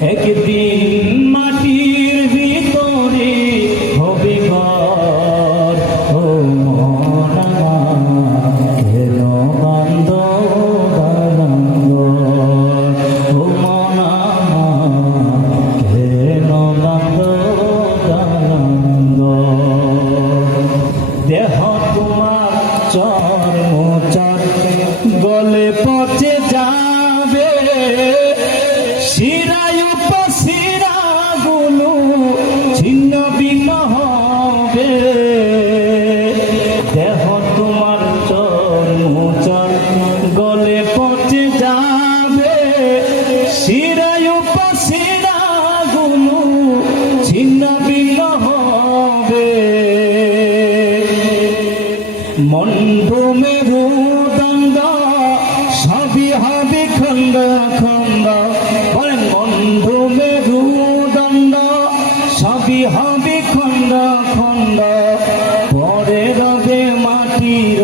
একদিন মাটির ভিতরে হবে ঘর। ও মন আমার কেন বান্ধ বারাঙ্গ, ও মন আমার কেন বান্ধ বারাঙ্গ। দেহ তোমার চর্ম চর গলে পচে যাবে, শিরায় উপশিরা গুলো ছিন্ন ভিন্ন হবে। দেহ তোমার চর্ম চর গলে পচে যাবে, শিরায় উপশিরা গুলো ছিন্ন ভিন্ন হবে। মন্ডু মেরুদণ্ড সবই হবে খণ্ড খণ্ড। বলেন মন্ডু মেরুদণ্ড সবই হবে খণ্ড খণ্ড। পরে রবে মাটির